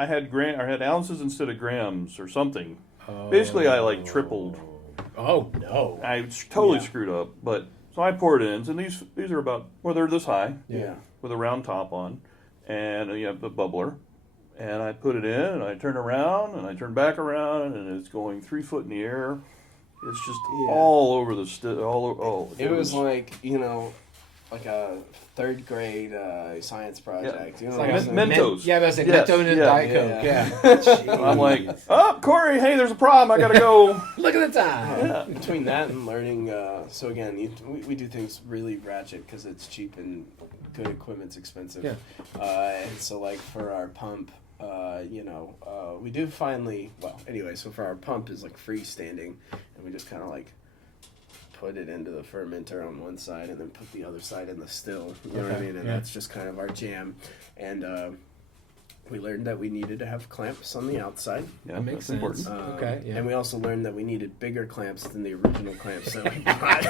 I had ounces instead of grams or something. Basically, I like tripled. Oh no! I totally screwed up, but so I poured in, and these are about they're this high, with a round top on, and you have the bubbler, and I put it in, and I turn around, and I turn back around, and it's going 3 foot in the air. It's just all over the It was like like a third grade science project. It's like Mentos. That's a Mentos and Diet Coke. Yeah. I'm like, oh, Corey, hey, there's a problem. I gotta go. Look at the time. Yeah. Between that and learning, so again, we do things really ratchet because it's cheap and good equipment's expensive. Yeah. And so like for our pump, we do finally. Well, anyway, so for our pump is like freestanding, and we just kind of like put it into the fermenter on one side and then put the other side in the still. You know what I mean? And that's just kind of our jam. And we learned that we needed to have clamps on the outside. Yeah, that makes sense. And we also learned that we needed bigger clamps than the original clamps that we bought.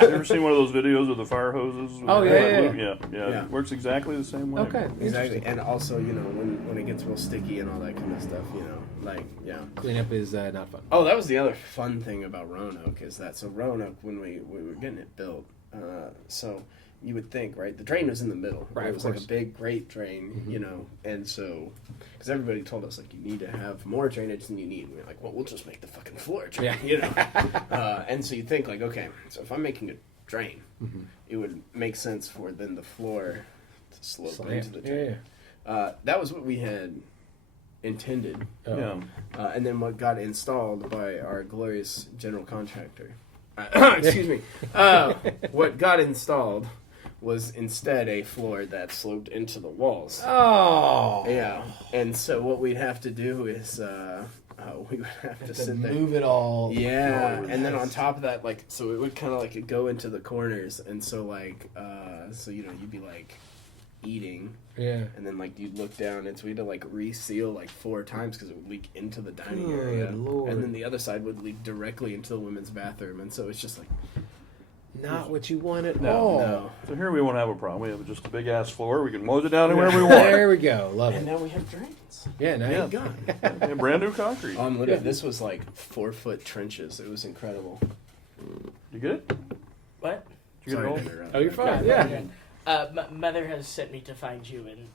You ever seen one of those videos of the fire hoses? Yeah. It works exactly the same way. Okay, exactly. And also, when it gets real sticky and all that kind of stuff, cleanup is not fun. Oh, that was the other fun thing about Roanoke is that Roanoke, when we were getting it built, so you would think, right, the drain was in the middle. Right, it was like a big, great drain, and so, because everybody told us, like, you need to have more drainage than you need. And we're like, well, we'll just make the fucking floor drain, and so you think, like, okay, so if I'm making a drain, it would make sense for then the floor to slope into the drain. That was what we had intended. And then what got installed by our glorious general contractor. Excuse me. What got installed was instead a floor that sloped into the walls. Oh. Yeah. And so what we'd have to do is we would have to sit there. Move it all. Yeah. And then on top of that, like, so it would kind of like go into the corners. And so like, you'd be like eating. Yeah. And then like you'd look down and so we had to like reseal like 4 times because it would leak into the dining area. Lord. And then the other side would leak directly into the women's bathroom. And so it's just like not what you want at No. all. So here we won't have a problem. We have just a big ass floor. We can mow it down anywhere we want. There we go. Love it. And now we have drains. Yeah, now you've got Yeah, brand new concrete. Literally, this was like 4-foot trenches. It was incredible. You get it? What? Did you get it all? Oh, you're fine. Yeah. Mother has sent me to find you and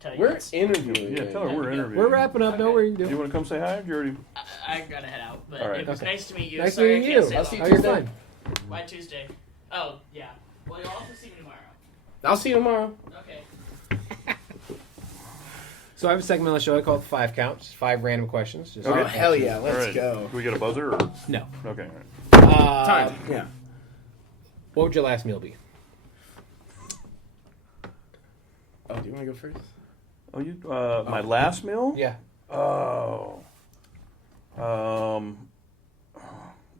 tell you. We're interviewing. Yeah, tell her we're interviewing. We're wrapping up. Okay. No worries. Do you want to come say hi? Or you already... I gotta head out, but All right. it was nice to meet you. Nice Sorry, meeting I can't you. say I'll see long. you Oh, you're fine. Why Tuesday? Oh, yeah. Well, you'll also see me tomorrow. I'll see you tomorrow. Okay. So I have a segment on the show. I call it the 5 Count. Just 5 random questions. Just Oh, hell yeah. Let's All right. go. Do we get a buzzer? Or... No. Okay, all right. Time. Yeah. What would your last meal be? Oh, do you want to go first? Oh, you. My last meal? Yeah. Oh.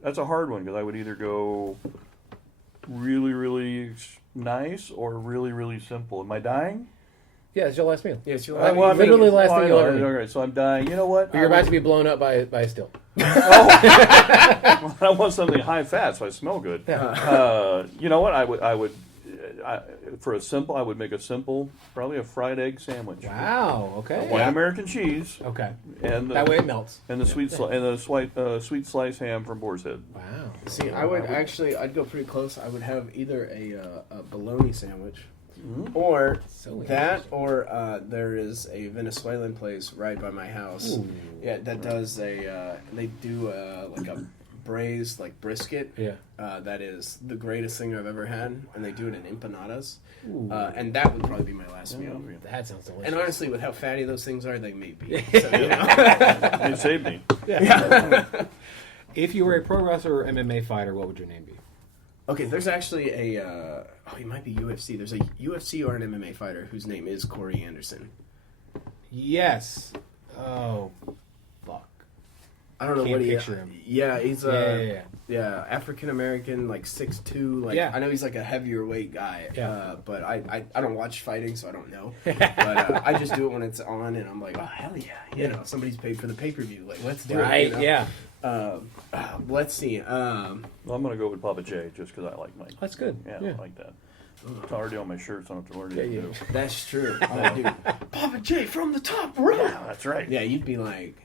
That's a hard one because I would either go really, really nice or really, really simple. Am I dying? Yeah, it's your last meal. Yes, you'll Well, I mean, literally last thing you'll ever eat. Okay, so I'm dying. You know what? You're about to be blown up by a still. I want something high fat so I smell good. Yeah. You know what? I would for a simple, I would make a simple, probably a fried egg sandwich. Wow. Okay. White American cheese. Okay. And That way it melts. And the sweet sweet slice ham from Boar's Head. Wow. See, I'd go pretty close. I would have either a bologna sandwich, or or there is a Venezuelan place right by my house. Ooh. Yeah, that does they do like a braised like brisket. Yeah. That is the greatest thing I've ever had, and they do it in empanadas. Ooh. And that would probably be my last meal. That sounds delicious. And honestly, with how fatty those things are, they may be. So, you know. You saved me. Yeah. If you were a pro wrestler or MMA fighter, what would your name be? Okay, there's actually he might be UFC. There's a UFC or an MMA fighter whose name is Corey Anderson. Yes. Oh, fuck. I don't know Can't what he picture him. Yeah, he's Yeah. African American, like 6'2". Like I know he's like a heavier weight guy. Yeah. But I don't watch fighting, so I don't know. But I just do it when it's on, and I'm like, oh hell yeah, you know, somebody's paid for the pay-per-view. Like, let's do it. You know? Yeah. Let's see. Well, I'm going to go with Papa J just because I like Mike. That's good. Yeah, Yeah. I like that. It's already on my shirt, so I don't have to learn anything new. That's true. Oh, dude. Papa J from the top row. Yeah, that's right. Yeah, you'd be like,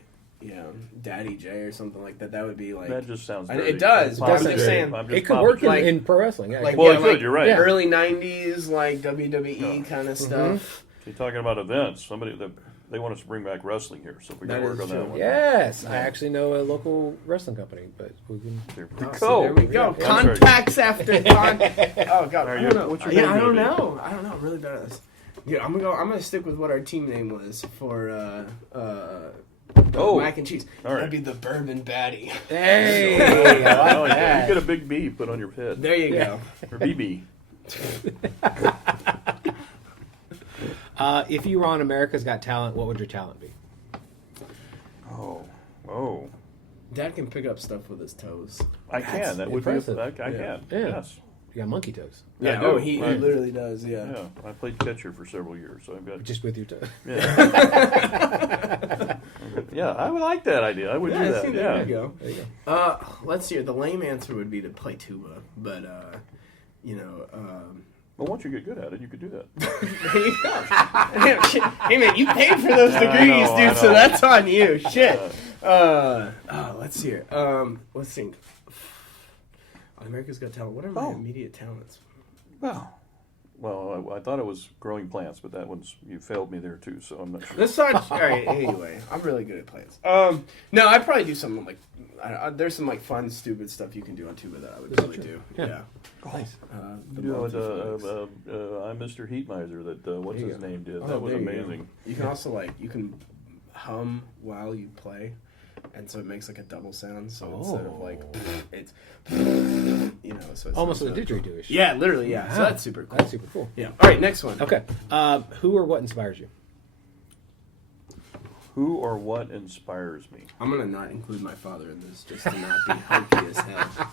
Daddy J or something like that. That would be like. That just sounds It dirty. does, but I'm Papa just J. saying, I'm just It could Papa work J. in pro wrestling. Yeah, Like, Well, yeah, it could, like you're right. early '90s, like WWE kind of stuff. You're talking about events. They want us to bring back wrestling here, so we got to That work is on that true. one. Yes, I actually know a local wrestling company, but we can. There we Oh, go. so there we go. Yeah. Contacts after con. Oh god, Are I you- don't know. what's your Yeah, name I gonna don't be? know. I don't know. I'm really bad at this. Yeah, I'm gonna stick with what our team name was for Oh. mac and cheese. All right. That'd be the Bourbon Baddie. Hey, I I like You that. get a big B put on your head. There you go. Or BB. If you were on America's Got Talent, what would your talent be? Oh. Dad can pick up stuff with his toes. I can. That would be impressive. I Yeah. can. Yeah. Yes. You got monkey toes, Yeah, I oh, do. he Right. literally does. Yeah. Yeah. I played catcher for several years, so I've got. just with your toes. Yeah. Yeah, I would like that idea. I would do that. see, Yeah. there you go. There you go. Let's see. The lame answer would be to play tuba, but Well, once you get good at it, you could do that. there you go. Hey man, you paid for those Yeah, I degrees, know, dude. I So know. that's on you. Shit. Let's see here. Let's think. On America's Got Talent. What are my Oh. immediate talents? Well, I thought it was growing plants, but you failed me there too, so I'm not sure. Let's start. All right. Anyway, I'm really good at plants. No, I'd probably do something like. There's some like fun, stupid stuff you can do on tuba that I would really do. Yeah. Nice. You know, I'm Mr. Heat Miser that what's There you his go. name did. Oh, That was there you amazing. go. You can also you can hum while you play, and so it makes like a double sound. So instead of like it's so it's Almost a really cool. didgeridoo-ish. Yeah, literally. Yeah. So Wow. that's super cool. That's super cool. Yeah. All right. Next one. Okay. Who or what inspires you? Who or what inspires me? I'm gonna not include my father in this just to not be hokey as hell.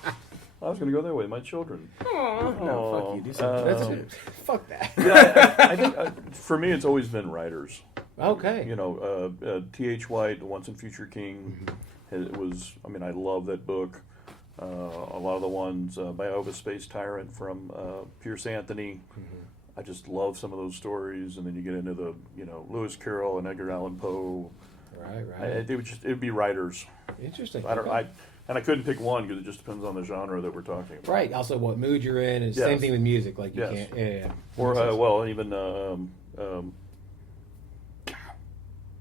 I was going to go that way. My children. No, fuck you. Do something. That's That's it. Fuck that. I think for me, it's always been writers. Okay. You know, T.H. White, The Once and Future King. It was. I mean, I love that book. A lot of the ones by Ova Space Tyrant from Pierce Anthony. I just love some of those stories, and then you get into the Lewis Carroll and Edgar Allan Poe. Right. It'd be writers. Interesting. I couldn't pick one because it just depends on the genre that we're talking about. Right. Also, what mood you're in, and Yes. same thing with music. Like you Yes. can't. Yeah. Or even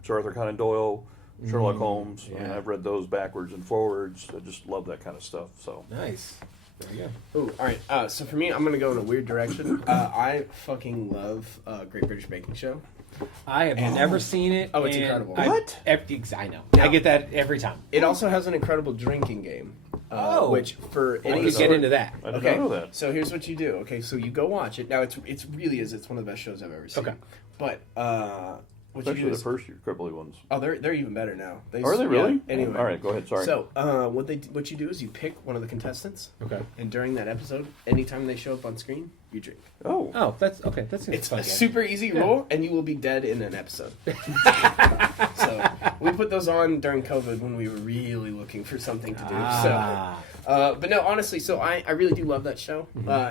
Sir Arthur Conan Doyle, Sherlock Holmes. I mean, yeah. I've read those backwards and forwards. I just love that kind of stuff. So Nice. There you go. Ooh, all right. So for me, I'm gonna go in a weird direction. I fucking love Great British Baking Show. I have never seen it. Oh, it's and incredible. What? I know. Yeah. I get that every time. It also has an incredible drinking game. Which for I any could sort- get into that. I did Okay, not know that. so here's what you do. Okay, so you go watch it. Now it's really it's one of the best shows I've ever seen. Okay. But what you Especially do the is first year Cripply ones. they're even better now. Are they really? Yeah, anyway. All right, go ahead. Sorry. So what you do is you pick one of the contestants, Okay. and during that episode, anytime they show up on screen, you drink. oh. Oh, that's okay. That's It's fun a game. super easy rule, and you will be dead in an episode. So we put those on during COVID when we were really looking for something to do. Ah. But no, honestly, so I really do love that show,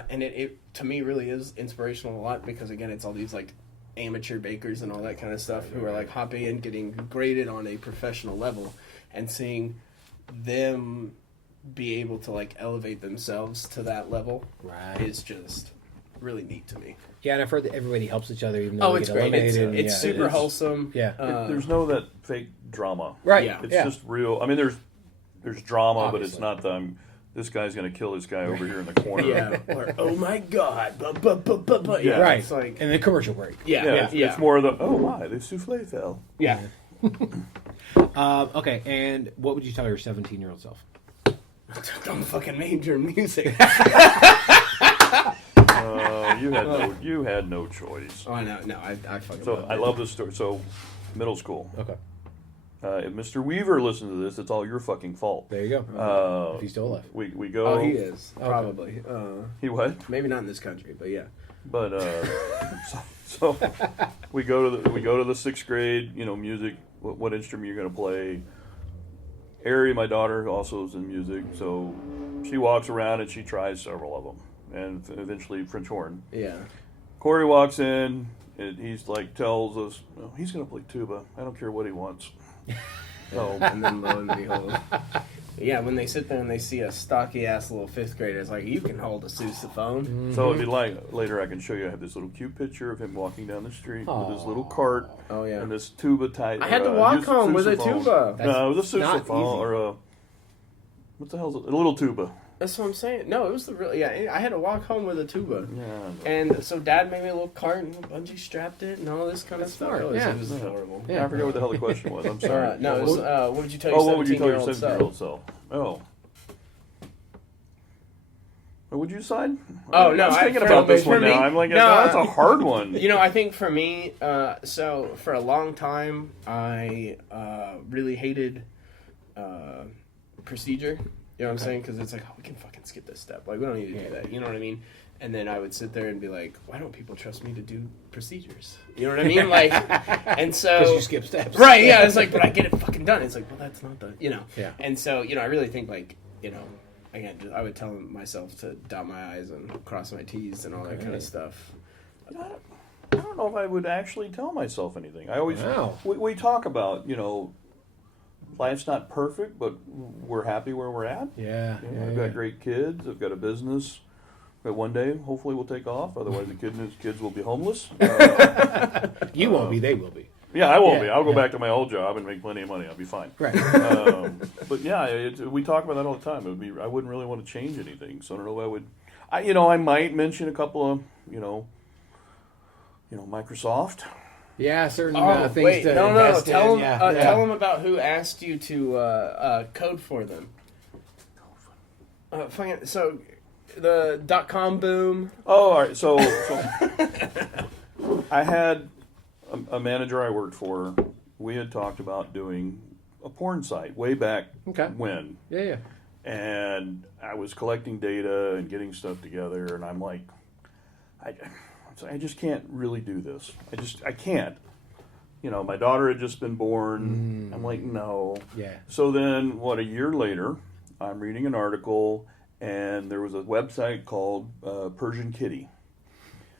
and it to me really is inspirational a lot because again, it's all these like amateur bakers and all that kind of stuff who are like hopping and getting graded on a professional level, and seeing them be able to like elevate themselves to that level Right. is just really neat to me. Yeah, and I've heard that everybody helps each other, even though Oh, they it's get great. eliminated. It's yeah. super wholesome. Yeah. There's no that fake drama. Right. Yeah. It's yeah. just real. I mean, there's drama, but it's Obviously. not the this guy's going to kill this guy over here in the corner. Yeah. Or oh my god. Yeah. right. It's like and then commercial break. yeah. It's more of the oh my, the souffle fell. Yeah. Okay, and what would you tell your 17-year-old self? Don't fucking major in music. You had no choice. Oh, I know. No, I fucking So love I it. love this story. So middle school. Okay, If Mr. Weaver listens to this, it's all your fucking fault. there you go. Uh, if he's still alive. we go. Oh, he is. Probably. He what? Maybe not in this country, but yeah. But so we go to the sixth grade. Music. What instrument you're going to play? Ari, my daughter, also is in music, so she walks around and she tries several of them. and eventually French horn. Yeah. Corey walks in, and he's like tells us, oh, he's going to play tuba. I don't care what he wants. So, And then lo and behold. Yeah, when they sit there and they see a stocky ass little fifth grader, it's like, you can hold a sousaphone. so if you'd like, later I can show you. I have this little cute picture of him walking down the street with his little cart Oh, yeah. and this tuba tight. I had to walk home with a sousaphone. tuba. No, it was a not sousaphone easy. or a what the hell is it? A little tuba. That's what I'm saying. No, it was the real. Yeah, I had to walk home with a tuba. Yeah. And so Dad made me a little cart and bungee strapped it and all this kind of stuff. smart, It was yeah. horrible. I forget what the hell the question was. I'm sorry. No, it was, what would you tell your what would you tell your 17-year-old 17-year-old self? self? Oh. What would you decide? Oh, no, I'm thinking for about this one me- now. I'm like, no, that's a hard one. You know, I think for me, so for a long time, I really hated procedure. You know what I'm saying? Because it's like, oh, we can fucking skip this step. Like, we don't need to do that. You know what I mean? And then I would sit there and be like, why don't people trust me to do procedures? You know what I mean? Like, and so... Because you skip steps. Right, yeah. It's like, but I get it fucking done. It's like, well, that's not the... You know? Yeah. And so, I really think, like, again, I would tell myself to dot my I's and cross my T's and all that kind of stuff. I don't know if I would actually tell myself anything. I always... Wow. We talk about, life's not perfect, but we're happy where we're at. Yeah. I've got great kids. I've got a business. But one day, hopefully, we'll take off. Otherwise, the kid and his kids will be homeless. You won't be. They will be. Yeah, I won't be. Yeah, I'll go yeah. back to my old job and make plenty of money. I'll be fine. Right. But yeah, we talk about that all the time. I wouldn't really want to change anything. So I don't know if I would. I might mention a couple of, Microsoft. Yeah, certain things wait, to no, invest tell in. them, tell them about who asked you to code for them. So, the .com boom. Oh, all right. So I had a manager I worked for. We had talked about doing a porn site way back when. Yeah. And I was collecting data and getting stuff together, and I'm like, I just can't really do this. I can't. My daughter had just been born. I'm like, no. Yeah. So then, a year later, I'm reading an article, and there was a website called Persian Kitty.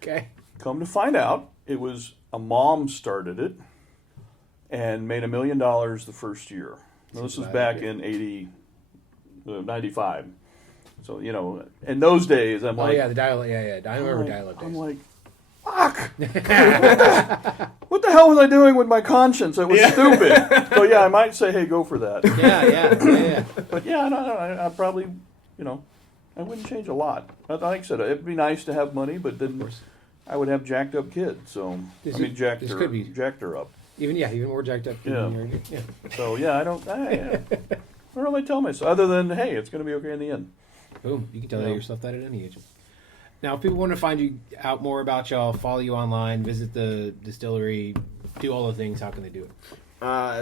Okay. Come to find out, it was a mom started it and made $1 million the first year. Now, this was back in 95. So, in those days, I'm like... Oh, yeah, the dial-up. Yeah. I remember dial-up days. I'm like, fuck! What the hell was I doing with my conscience? It was stupid. So, yeah, I might say, hey, go for that. Yeah. But, yeah, I probably, I wouldn't change a lot. Like I said, it'd be nice to have money, but then I would have jacked up kids. So, jacked her up. Even more jacked up. Yeah. Yeah. So, yeah, I don't know if I tell myself, other than, hey, it's going to be okay in the end. Boom. You can tell yourself that at any age. Now, if people want to find you out more about y'all, follow you online, visit the distillery, do all the things, how can they do it?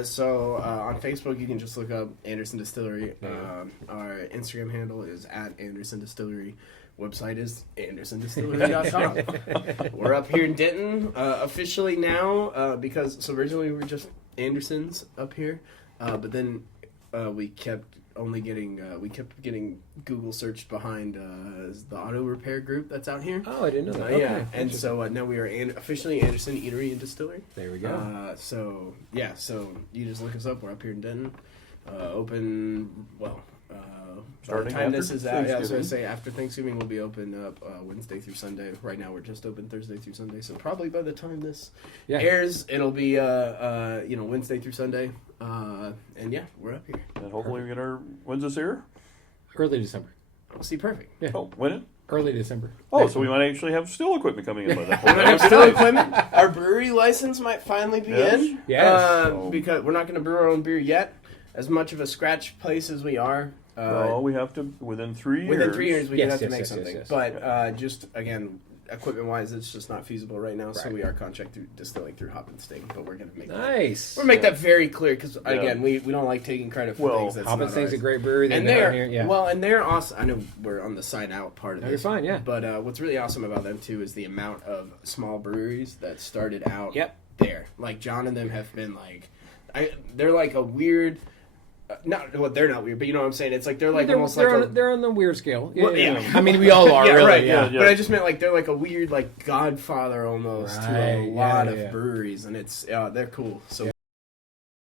So on Facebook, you can just look up Anderson Distillery. Our Instagram handle is @AndersonDistillery. Website is AndersonDistillery.com. We're up here in Denton officially now because originally we were just Andersons up here, but then we kept getting Google searched behind the auto repair group that's out here. Oh, I didn't know that. Yeah, and so now we are officially Anderson Eatery and Distillery. There we go. So you just look us up. We're up here in Denton. Open, Starting by the time after this is out, Thanksgiving. so I say after Thanksgiving we'll be open up Wednesday through Sunday. Right now we're just open Thursday through Sunday. So probably by the time this airs, it'll be Wednesday through Sunday. And yeah, we're up here. And hopefully we get our... When's this here? Early December. Oh, see, perfect. Yeah. Oh, when it? Early December. Oh, so we might actually have still equipment coming in by that We're point. gonna have still equipment. Our brewery license might finally be Yes. in. Yes. Because we're not going to brew our own beer yet. As much of a scratch place as we are. No, we have to, within 3 years. Within 3 years, we Yes, have to yes, make yes, something. yes. But just, again, equipment-wise, it's just not feasible right now. So we are contract through distilling through Hop and Sting. But we're going to make Nice. We'll make that very clear because, again, we don't like taking credit for things that's Hop and not Sting's a ours. great brewery. And they're they're, here. Yeah. well, and they're awesome. I know we're on the sign-out part of No, this. you're fine, yeah. But what's really awesome about them, too, is the amount of small breweries that started out Yep. there. Like, John and them have been, like... they're like a weird... not well, they're not weird, but you know what I'm saying. It's like they're like they're, almost they're like on, they're on the weird scale. Well, yeah. I mean, we all are. yeah, really, right. Yeah. Yeah. But I just meant like they're like a weird like godfather almost to Right, a lot yeah, of yeah. breweries, and it's they're cool. So